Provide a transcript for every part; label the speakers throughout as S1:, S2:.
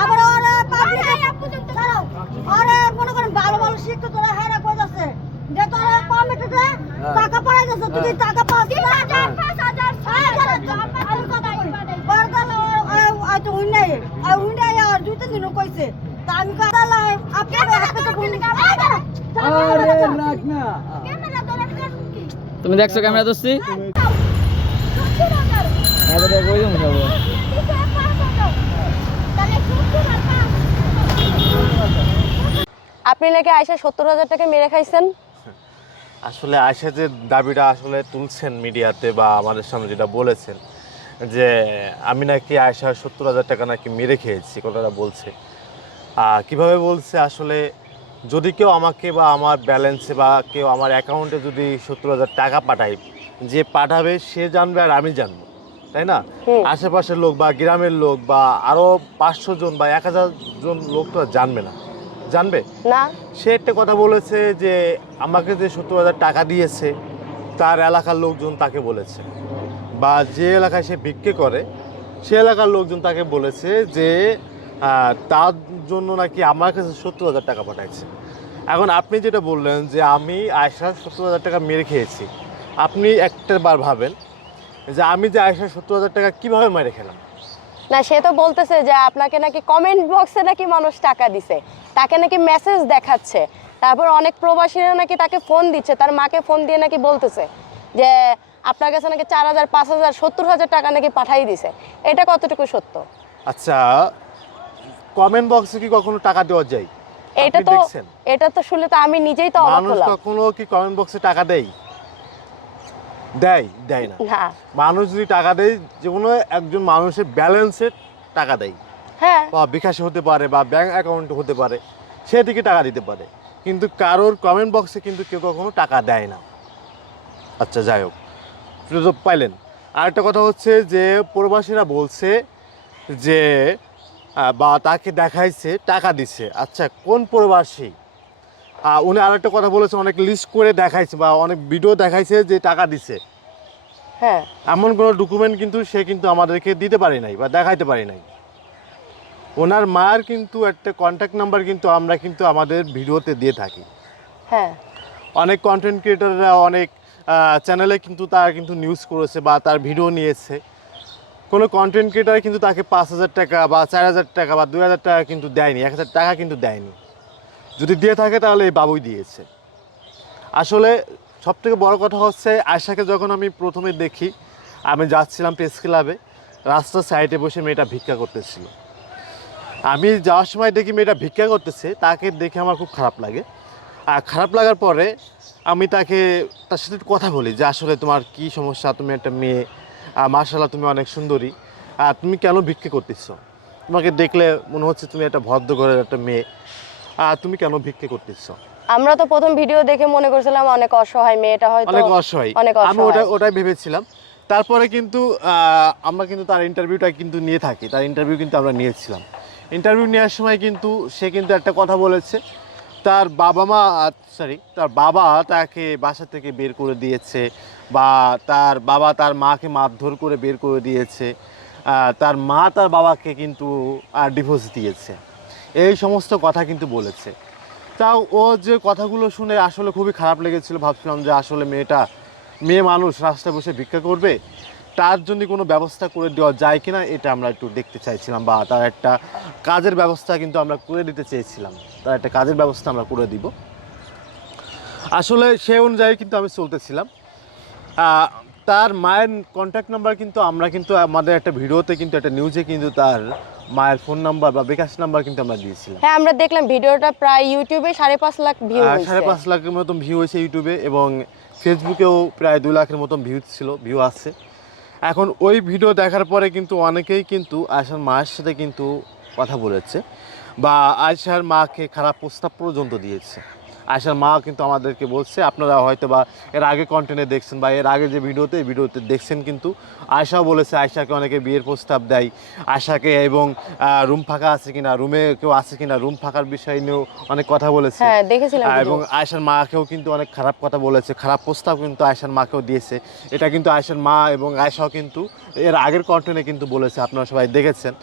S1: আবার ওরা পাবলিক ছাড়ো ওরা মনে করেন ভালো ভালো শিক্ষিত তোরা হেরা কই যাচ্ছে। যে তোরা কমিটিতে টাকা যাচ্ছে তুই টাকা পাস কইছে। তা আমি কাদালা আপনার হাতে তো গুলি
S2: আরে রাখ না।
S3: তুমি দেখছ ক্যামেরা দোস্তি
S4: আপনি নাকি আয়সা সত্তর হাজার টাকা মেরে খাইছেন?
S5: আসলে আয়সা যে দাবিটা আসলে তুলছেন মিডিয়াতে বা আমাদের সামনে যেটা বলেছেন, যে আমি নাকি আয়সা সত্তর হাজার টাকা নাকি মেরে খেয়েছি, কথাটা বলছে। কীভাবে বলছে? আসলে যদি কেউ আমাকে বা আমার ব্যালেন্সে বা কেউ আমার অ্যাকাউন্টে যদি সত্তর হাজার টাকা পাঠায়, যে পাঠাবে সে জানবে আর আমি জানব। তাই না? আশেপাশের লোক বা গ্রামের লোক বা আরও পাঁচশো জন বা এক হাজার জন লোক তো আর জানবে না। জানবে?
S4: না।
S5: সে একটা কথা বলেছে যে আমাকে যে সত্তর হাজার টাকা দিয়েছে তার এলাকার লোকজন তাকে বলেছে। বা যে এলাকায় সে বিক্রি করে সে এলাকার লোকজন তাকে বলেছে যে তার জন্য নাকি আমার কাছে সত্তর হাজার টাকা পাঠাইছে। এখন আপনি যেটা বললেন যে আমি আয়সা সত্তর হাজার টাকা মেরে খেয়েছি আপনি একটা বার ভাবেন যে আমি যে আয়সা সত্তর হাজার টাকা কীভাবে মেরে খেলাম?
S4: না সে তো বলতেছে যে আপনাকে নাকি কমেন্ট বক্সে নাকি মানুষ টাকা দিছে। তাকে নাকি মেসেজ দেখাচ্ছে। তারপর অনেক প্রবাসীরা নাকি তাকে ফোন দিচ্ছে। তার মাকে ফোন দিয়ে নাকি বলতেছে যে আপনার কাছে নাকি চার হাজার পাঁচ হাজার সত্তর হাজার টাকা নাকি পাঠাই দিছে। এটা কতটুকু সত্য?
S5: আচ্ছা কমেন্ট বক্সে কি কখনো টাকা দেওয়া যায়?
S4: এটা তো এটা তো শুনলে তো আমি নিজেই তো অবাক হলাম।
S5: মানুষ কখনো কি কমেন্ট বক্সে টাকা দেয়? দেয় দেয় না।
S4: না।
S5: মানুষ যদি টাকা দেয় যে কোনো একজন মানুষের ব্যালেন্সে টাকা দেয়।
S4: হ্যাঁ।
S5: বা বিকাশে হতে পারে বা ব্যাংক অ্যাকাউন্টে হতে পারে সেদিকে টাকা দিতে পারে। কিন্তু কারোর কমেন্ট বক্সে কিন্তু কেউ কখনো টাকা দেয় না। আচ্ছা যাই হোক। সুযোগ পাইলেন। আরেকটা কথা হচ্ছে যে প্রবাসীরা বলছে যে বা তাকে দেখাইছে টাকা দিছে। আচ্ছা কোন প্রবাসী? উনি আরেকটা কথা বলেছে অনেক লিস্ট করে দেখাইছে বা অনেক ভিডিও দেখাইছে যে টাকা দিছে।
S4: হ্যাঁ।
S5: এমন কোনো ডকুমেন্ট কিন্তু সে কিন্তু আমাদেরকে দিতে পারে নাই বা দেখাইতে পারে নাই। ওনার মায়ের কিন্তু একটা কন্ট্যাক্ট নাম্বার কিন্তু আমরা কিন্তু আমাদের ভিডিওতে দিয়ে থাকি।
S4: হ্যাঁ।
S5: অনেক কন্টেন্ট ক্রিয়েটাররা অনেক চ্যানেলে কিন্তু তার কিন্তু নিউজ করেছে বা তার ভিডিও নিয়েছে। কোনো কন্টেন্ট ক্রিয়েটার কিন্তু তাকে পাঁচ হাজার টাকা বা চার হাজার টাকা বা দুই হাজার টাকা কিন্তু দেয়নি এক হাজার টাকা কিন্তু দেয়নি। যদি দিয়ে থাকে তাহলে এই বাবুই দিয়েছে। আসলে সব থেকে বড় কথা হচ্ছে আয়সাকে যখন আমি প্রথমে দেখি, আমি যাচ্ছিলাম প্রেস ক্লাবে রাস্তার সাইডে বসে মেয়েটা ভিক্ষা করতেছিল। আমি যাওয়ার সময় দেখি মেয়েটা ভিক্ষা করতেছে, তাকে দেখে আমার খুব খারাপ লাগে। আর খারাপ লাগার পরে আমি তাকে, তার সাথে কথা বলি যে, আসলে তোমার কি সমস্যা? তুমি একটা মেয়ে মার্শাল্লাহ তুমি অনেক সুন্দরী, আর তুমি কেন ভিক্ষা করতেছো? তোমাকে দেখলে মনে হচ্ছে তুমি একটা ভদ্র ঘরের একটা মেয়ে। তুমি কেন ভিক্ষা করতেছো?
S4: আমরা তো প্রথম ভিডিও দেখে মনে করছিলাম অনেক অসহায় মেয়েটা হয়তো
S5: অনেক অসহায়।
S4: অনেক
S5: আমি ওটা ওটাই ভেবেছিলাম। তারপরে কিন্তু আমরা কিন্তু তার ইন্টারভিউটা কিন্তু নিয়ে থাকি। তার ইন্টারভিউ কিন্তু আমরা নিয়েছিলাম। ইন্টারভিউ নেওয়ার সময় কিন্তু সে কিন্তু একটা কথা বলেছে। তার বাবা মা সরি তার বাবা তাকে বাসা থেকে বের করে দিয়েছে বা তার বাবা তার মাকে মারধর করে বের করে দিয়েছে। তার মা তার বাবাকে কিন্তু ডিভোর্স দিয়েছে। এই সমস্ত কথা কিন্তু বলেছে। তাও ও যে কথাগুলো শুনে আসলে খুবই খারাপ লেগেছিল, ভাবছিলাম যে আসলে মেয়েটা, মেয়ে মানুষ রাস্তায় বসে ভিক্ষা করবে, তার জন্য কোনো ব্যবস্থা করে দেওয়া যায় কিনা এটা আমরা একটু দেখতে চাইছিলাম বা তার একটা কাজের ব্যবস্থা কিন্তু আমরা করে দিতে চেয়েছিলাম। তার একটা কাজের ব্যবস্থা আমরা করে দিব। আসলে সে অনুযায়ী কিন্তু আমি চলতেছিলাম। তার মায়ের কন্ট্যাক্ট নাম্বার কিন্তু আমরা কিন্তু আমাদের একটা ভিডিওতে কিন্তু একটা নিউজে কিন্তু তার মায়ের ফোন নাম্বার বা বিকাশ নাম্বার কিন্তু আমরা দিয়েছিলাম।
S4: হ্যাঁ আমরা দেখলাম ভিডিওটা প্রায় ইউটিউবে সাড়ে পাঁচ লাখ ভিউ হয়েছে।
S5: সাড়ে পাঁচ লাখের মতন ভিউ হয়েছে ইউটিউবে এবং ফেসবুকেও প্রায় দুই লাখের মতন ভিউ ছিল ভিউ আছে। এখন ওই ভিডিও দেখার পরে কিন্তু অনেকেই কিন্তু আয়সার মায়ের সাথে কিন্তু কথা বলেছে বা আয়সার মাকে খারাপ প্রস্তাব পর্যন্ত দিয়েছে। আয়সার মা কিন্তু আমাদেরকে বলছে আপনারা হয়তো বা এর আগে কন্টেন্টে দেখছেন বা এর আগে যে ভিডিওতে ভিডিওতে দেখছেন কিন্তু আয়সাও বলেছে আয়সাকে অনেকে বিয়ের প্রস্তাব দেয়। আয়সাকে এবং রুম ফাঁকা আছে কিনা রুমে কেউ আছে কিনা রুম ফাঁকার বিষয় নিয়েও অনেক কথা বলেছে।
S4: হ্যাঁ।
S5: এবং আয়সার মাকেও কিন্তু অনেক খারাপ কথা বলেছে খারাপ প্রস্তাব কিন্তু আয়সার মাকেও দিয়েছে। এটা কিন্তু আয়সার মা এবং আয়সাও কিন্তু এর আগের কন্টেন্টে কিন্তু বলেছে আপনারা সবাই দেখেছেন।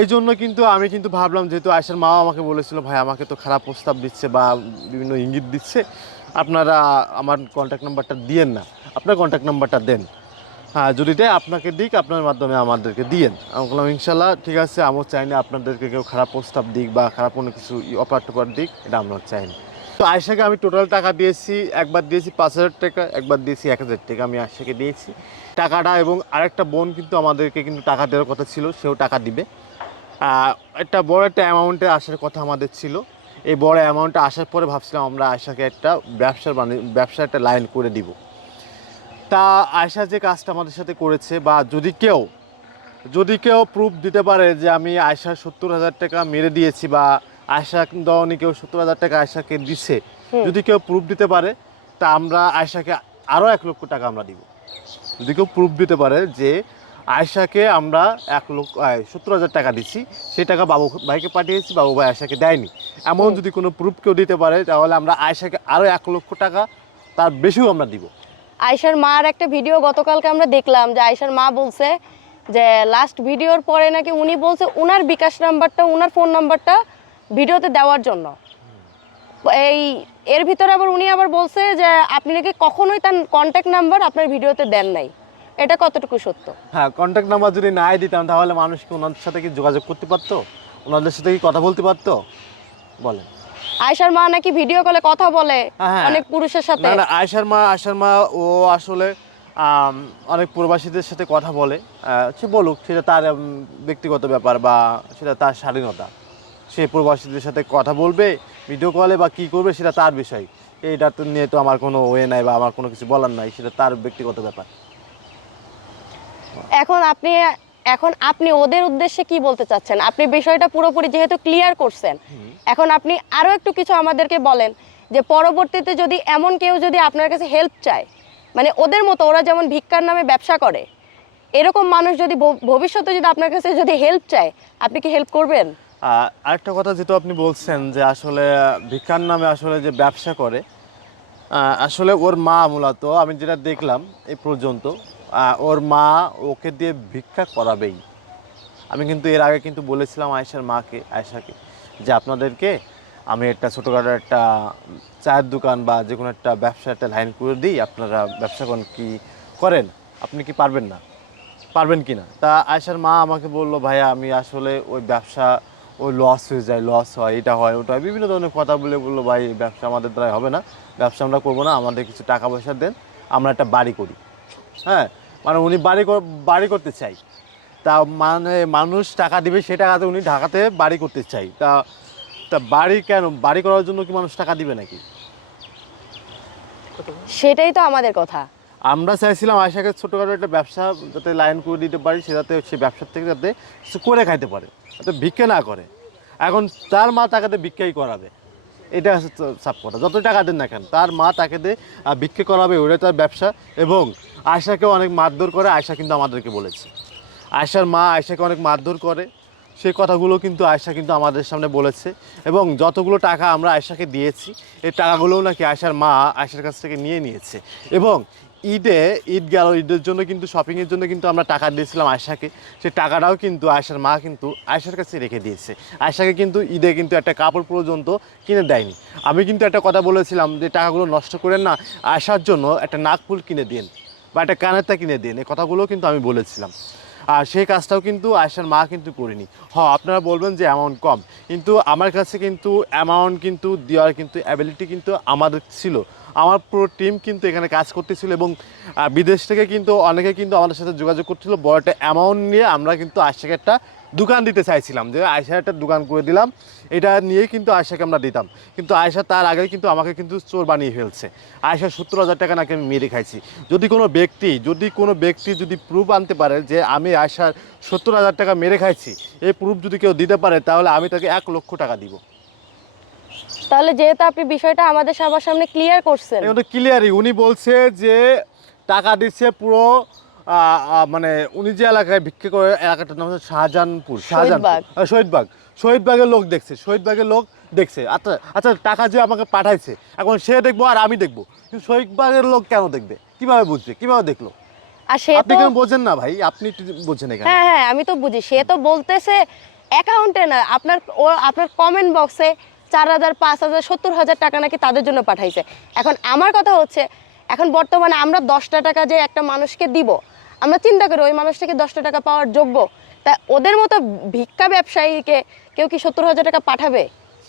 S5: এই জন্য কিন্তু আমি কিন্তু ভাবলাম, যেহেতু আয়সার মা আমাকে বলেছিল, ভাই, আমাকে তো খারাপ প্রস্তাব দিচ্ছে বা বিভিন্ন ইঙ্গিত দিচ্ছে, আপনারা আমার কন্ট্যাক্ট নাম্বারটা দিয়েন না। আপনার কন্ট্যাক্ট নাম্বারটা দেন। হ্যাঁ যদি দেয়, আপনাকে দিক, আপনার মাধ্যমে আমাদেরকে দিয়েন। আমি বললাম, ইনশাল্লাহ, ঠিক আছে, আমিও চাই না আপনাদেরকে কেউ খারাপ প্রস্তাব দিক বা খারাপ কোনো কিছু অপার টপার দিক, এটা আমরা চাই না। তো আয়সাকে আমি টোটাল টাকা দিয়েছি, একবার দিয়েছি পাঁচ হাজার টাকা, একবার দিয়েছি এক হাজার টাকা আমি আয়সাকে দিয়েছি। টাকাটা এবং আরেকটা বোন কিন্তু আমাদেরকে কিন্তু টাকা দেওয়ার কথা ছিল, সেও টাকা দিবে। একটা বড় একটা অ্যামাউন্টে আসার কথা আমাদের ছিল। এই বড় অ্যামাউন্টটা আসার পরে ভাবছিলাম আমরা আয়সাকে একটা ব্যবসার মানে ব্যবসার একটা লাইন করে দিব। তা আয়সা যে কাজটা আমাদের সাথে করেছে বা যদি কেউ যদি কেউ প্রুফ দিতে পারে যে আমি আয়সা সত্তর হাজার টাকা মেরে দিয়েছি বা আয়সা দওয়ানি কেউ সত্তর হাজার টাকা আয়সাকে দিচ্ছে
S4: হুম।
S5: যদি কেউ প্রুফ দিতে পারে তা আমরা আয়সাকে আরও এক লক্ষ টাকা আমরা দিব। যদি কেউ প্রুফ দিতে পারে যে আয়সাকে আমরা এক লক্ষ সত্তর হাজার টাকা দিচ্ছি সেই টাকা বাবু ভাইকে পাঠিয়েছি বাবু ভাই আয়সাকে দেয়নি। এমন যদি কোনো প্রুফ কেউ দিতে পারে তাহলে আমরা আয়সাকে আরও এক লক্ষ টাকা তার বেশিও আমরা দিব।
S4: আয়সার মার একটা ভিডিও গতকালকে আমরা দেখলাম যে আয়সার মা বলছে যে লাস্ট ভিডিওর পরে নাকি উনি বলছে উনার বিকাশ নাম্বারটা উনার ফোন নাম্বারটা ভিডিওতে দেওয়ার জন্য। এই এর ভিতরে আবার উনি আবার বলছে যে আপনি নাকি কখনোই তার কন্ট্যাক্ট নাম্বার আপনার ভিডিওতে দেন নাই। এটা কতটুকু সত্য?
S5: হ্যাঁ কন্ট্যাক্ট নাম্বার যদি নাই দিতাম তাহলে মানুষ কি ওনাদের সাথে কি যোগাযোগ করতে পারতো? ওনাদের সাথে কি কথা বলতে পারতো? বলেন।
S4: আয়সার মা নাকি ভিডিও কলে কথা বলে
S5: হ্যাঁ।
S4: অনেক পুরুষের সাথে?
S5: না না আয়সার মা আয়সার মা ও আসলে আম, অনেক প্রবাসীদের সাথে কথা বলে। আহ, সে বলুক সেটা তার উম, ব্যক্তিগত ব্যাপার বা সেটা তার স্বাধীনতা। সে প্রবাসীদের সাথে কথা বলবে ভিডিও কলে বা কি করবে সেটা তার বিষয়। এইটা তো নিয়ে তো আমার কোনো ওয়ে নাই বা আমার কোনো কিছু বলার নাই সেটা তার ব্যক্তিগত ব্যাপার।
S4: এখন আপনি এখন আপনি ওদের উদ্দেশ্যে কি বলতে চাচ্ছেন? আপনি বিষয়টা পুরোপুরি যেহেতু ক্লিয়ার করছেন এখন আপনি আরও একটু কিছু আমাদেরকে বলেন যে পরবর্তীতে যদি এমন কেউ যদি আপনার কাছে হেল্প চায় মানে ওদের মতো ওরা যেমন ভিক্ষার নামে ব্যবসা করে এরকম মানুষ যদি ভবিষ্যতে যদি আপনার কাছে যদি হেল্প চায় আপনি কি হেল্প করবেন?
S5: আরেকটা কথা যেহেতু আপনি বলছেন যে আসলে ভিক্ষার নামে আসলে যে ব্যবসা করে আসলে ওর মা মূলত আমি যেটা দেখলাম এই পর্যন্ত ওর মা ওকে দিয়ে ভিক্ষা করাবেই। আমি কিন্তু এর আগে কিন্তু বলেছিলাম আয়েশার মাকে, আয়েশাকে, যে আপনাদেরকে আমি একটা ছোটোখাটো একটা চায়ের দোকান বা যে কোনো একটা ব্যবসা একটা লাইন করে দিই, আপনারা ব্যবসা করেন কি করেন, আপনি কি পারবেন না? পারবেন কি না? তা আয়সার মা আমাকে বলল, ভাইয়া, আমি আসলে ওই ব্যবসা, ওই লস হয়ে যায় লস হয়, এটা হয়, ওটা হয়। বিভিন্ন ধরনের কথা বলে বলল, ভাই, এই ব্যবসা আমাদের দ্বারা হবে না, ব্যবসা আমরা করব না, আমাদের কিছু টাকা পয়সা দেন, আমরা একটা বাড়ি করি। হ্যাঁ মানে উনি বাড়ি বাড়ি করতে চাই। তা মানে মানুষ টাকা দিবে সেই টাকাতে উনি ঢাকাতে বাড়ি করতে চাই। তা তা বাড়ি কেন? বাড়ি করার জন্য কি মানুষ টাকা দিবে নাকি?
S4: সেটাই তো আমাদের কথা।
S5: আমরা চাইছিলাম আয়সাকে ছোটোখাটো একটা ব্যবসা যাতে লাইন করে দিতে পারি সে যাতে সে ব্যবসার থেকে যাতে কিছু করে খাইতে পারে যাতে ভিক্ষে না করে। এখন তার মা তাকে ভিক্ষাই করাবে। এটা হচ্ছে সাপ কথা যত টাকা দেন না কেন তার মা তাকে দিয়ে ভিক্ষে করাবে ওটা তার ব্যবসা। এবং আয়সাকেও অনেক মারধর করে আয়সা কিন্তু আমাদেরকে বলেছে। আয়সার মা আয়সাকে অনেক মারধর করে। সেই কথাগুলো কিন্তু আয়সা কিন্তু আমাদের সামনে বলেছে এবং যতগুলো টাকা আমরা আয়সাকে দিয়েছি, এই টাকাগুলোও নাকি আয়সার মা আয়সার কাছ থেকে নিয়ে নিয়েছে। এবং ঈদে, ঈদ গেল, ঈদের জন্য কিন্তু শপিংয়ের জন্য কিন্তু আমরা টাকা দিয়েছিলাম আয়সাকে সেই টাকাটাও কিন্তু আয়সার মা কিন্তু আয়সার কাছে রেখে দিয়েছে। আয়সাকে কিন্তু ঈদে কিন্তু একটা কাপড় পর্যন্ত কিনে দেয়নি। আমি কিন্তু একটা কথা বলেছিলাম যে, টাকাগুলো নষ্ট করেন না আয়সার জন্য একটা নাকফুল কিনে দিন বা একটা কানেরটা কিনে দেন, এই কথাগুলো কিন্তু আমি বলেছিলাম। আর সেই কাজটাও কিন্তু আয়সার মা কিন্তু করেনি। হ, আপনারা বলবেন যে অ্যামাউন্ট কম, কিন্তু আমার কাছে কিন্তু অ্যামাউন্ট কিন্তু দেওয়ার কিন্তু অ্যাবিলিটি কিন্তু আমাদের ছিল। আমার পুরো টিম কিন্তু এখানে কাজ করতেছিল এবং বিদেশ থেকে কিন্তু অনেকে কিন্তু আমাদের সাথে যোগাযোগ করছিল। বড় একটা অ্যামাউন্ট নিয়ে আমরা কিন্তু আয়সাকে একটা দোকান দিতে চাইছিলাম যে আয়সার একটা দোকান করে দিলাম। এটা নিয়েই কিন্তু আয়সাকে আমরা দিতাম। কিন্তু আয়সা তার আগে কিন্তু আমাকে কিন্তু চোর বানিয়ে ফেলছে। আয়সা সত্তর হাজার টাকা নাকি আমি মেরে খাইছি। যদি কোনো ব্যক্তি যদি কোনো ব্যক্তি যদি প্রুফ আনতে পারে যে আমি আয়সার সত্তর হাজার টাকা মেরে খাইছি এই প্রুফ যদি কেউ দিতে পারে তাহলে আমি তাকে এক লক্ষ টাকা দিব।
S4: তাহলে যেহেতু আপনি বিষয়টা আমাদের সবার সামনে ক্লিয়ার করছেন।
S5: ক্লিয়ারই উনি বলছে যে টাকা দিচ্ছে পুরো মানে উনি যে এলাকায় ভিক্ষে করে এলাকাটার নাম হচ্ছে শাহজাহানপুর শাহজাহানপুর।
S4: শহীদবাগ।
S5: শহীদবাগের লোক দেখছে শহীদবাগের লোক দেখছে। আচ্ছা আচ্ছা টাকা যে আমাকে পাঠাইছে এখন সে দেখব আর আমি দেখব। কিন্তু শহীদবাগের লোক কেন দেখবে? কীভাবে বুঝবে? কীভাবে দেখল?
S4: আর সে
S5: আপনি কেন বোঝেন না ভাই? আপনি বোঝেন এখানে।
S4: হ্যাঁ হ্যাঁ আমি তো বুঝি। সে তো বলতেছে অ্যাকাউন্টে না আপনার ও আপনার কমেন্ট বক্সে চার হাজার পাঁচ হাজার সত্তর হাজার টাকা নাকি তাদের জন্য পাঠাইছে। এখন আমার কথা হচ্ছে এখন বর্তমানে আমরা দশটা টাকা যে একটা মানুষকে দিব আমরা চিন্তা করি ওই মানুষটাকে দশটা টাকা পাওয়ার যোগ্য। তা ওদের মতো ভিক্ষা ব্যবসায়ীকে কেউ কি সত্তর হাজার টাকা পাঠাবে?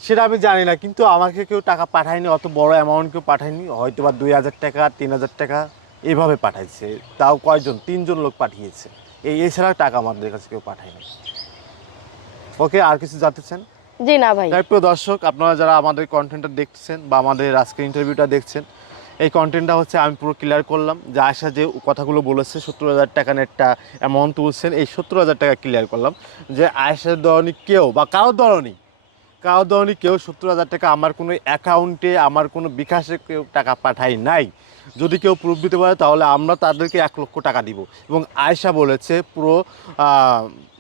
S5: সেটা আমি জানি না কিন্তু আমাকে কেউ টাকা পাঠায়নি অত বড় অ্যামাউন্ট কেউ পাঠায়নি হয়তো বা দুই হাজার টাকা তিন হাজার টাকা এইভাবে পাঠাইছে। তাও কয়জন? তিনজন লোক পাঠিয়েছে। এই এছাড়া টাকা আমাদের কাছে কেউ পাঠায়নি। ওকে আর কিছু জানতে চান?
S4: জি না ভাই।
S5: প্রিয় দর্শক আপনারা যারা আমাদের কন্টেন্টটা দেখছেন বা আমাদের আজকে ইন্টারভিউটা দেখছেন এই কন্টেন্টটা হচ্ছে আমি পুরো ক্লিয়ার করলাম। যে আয়সা যে কথাগুলো বলেছে, সত্তর হাজার টাকা একটা অ্যামাউন্ট তুলছেন, এই সত্তর হাজার টাকা ক্লিয়ার করলাম। যে আয়সার দরনি কেউ বা কারোর দরনি কারোর দরনি কেউ সত্তর হাজার টাকা আমার কোনো অ্যাকাউন্টে আমার কোনো বিকাশে কেউ টাকা পাঠাই নাই। যদি কেউ প্রুফ দিতে পারে, তাহলে আমরা তাদেরকে এক লক্ষ টাকা দিব। এবং আয়সা বলেছে পুরো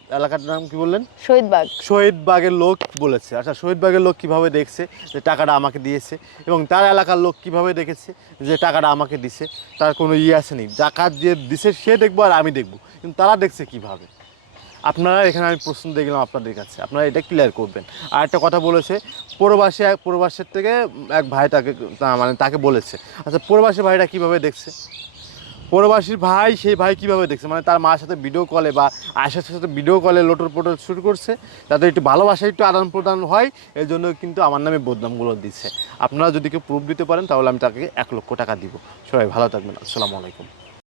S5: এলাকাটার নাম কি বললেন?
S4: শহীদবাগ
S5: শহীদবাগের লোক বলেছে। আচ্ছা শহীদবাগের লোক কীভাবে দেখছে যে টাকাটা আমাকে দিয়েছে এবং তার এলাকার লোক কীভাবে দেখেছে যে টাকাটা আমাকে দিছে তার কোনো ইয়ে আসেনি জাকাত যে দিছে সে দেখব আর আমি দেখব। কিন্তু তারা দেখছে কীভাবে? আপনারা এখানে আমি প্রশ্ন দেখলাম আপনাদের কাছে। আপনারা এটা ক্লিয়ার করবেন। আর একটা কথা বলেছে প্রবাসী এক প্রবাসের থেকে এক ভাই তাকে মানে তাকে বলেছে। আচ্ছা প্রবাসী ভাইটা কীভাবে দেখছে? প্রবাসীর ভাই, সেই ভাই কীভাবে দেখছে? মানে তার মার সাথে ভিডিও কলে বা আয়সার সাথে ভিডিও কলে লোটর পোটর শুরু করছে। তাদের একটু ভালোবাসা, একটু আদান প্রদান হয় এই জন্য কিন্তু আমার নামে বদনামগুলো দিচ্ছে। আপনারা যদি কেউ প্রুফ দিতে পারেন, তাহলে আমি তাকে এক লক্ষ টাকা দিব। সবাই ভালো থাকবেন। আসসালামু আলাইকুম।